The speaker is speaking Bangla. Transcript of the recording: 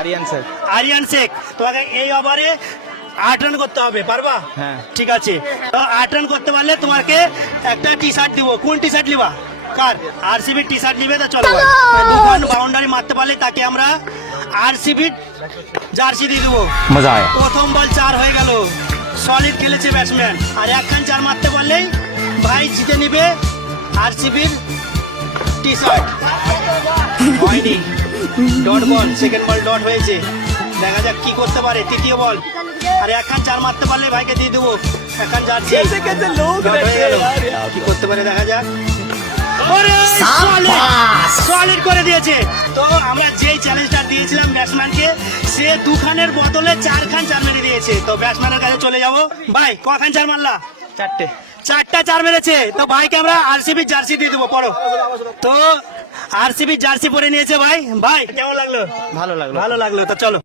আরিয়ান স্যার। আরিয়ান শেখ। তোমাকে এই ওভারে 8 রান করতে হবে, পারবা? হ্যাঁ। ঠিক আছে, তো 8 রান করতে পারলে তোমাকে একটা টি শার্ট দিব। কোন টি শার্ট নিবা? কার? আরসিবি টি শার্ট নিবে, তো চলো ভাই। দুখান বাউন্ডারি মারতে পারলে তাকে আমরা আরসিবি জার্সি দিয়ে দেবো। মজা আয়া। প্রথম বল 4 হয়ে গেল, সলিড খেলেছে ব্যাটসম্যান। আর একখান 4 মারতে পারলেই ভাই জিতে নিবে আরসিবির টি শার্ট। হয়নি, dot ball, second ball dot হয়েছে। দেখা যাক কি করতে পারে। তৃতীয় বল, আর একখান 4 মারতে পারলে ভাইকে দিয়ে দেবো একখান জার্সি। ডট হয়ে গেল, কি করতে পারে দেখা যাক। সলিড করে দিয়েছে। তো আমরা যেই চ্যালেঞ্জটা দিয়েছিলাম ব্যাটসম্যানকে, সে 2 খানের বদলে 4 খান 4 মেরে দিয়েছে। তো ব্যাটসম্যানের কাছে চলে যাব। ভাই কখান 4 মারলা? 4টা 4 মেরেছে। তো ভাইকে আমরা আরসিবি জার্সি দিয়ে দেবো, পড়ো। তো আরসিবি জার্সি পরে নিয়েছে ভাই। ভাই কেমন লাগলো? ভালো লাগলো। ভালো লাগলো, তো চলো।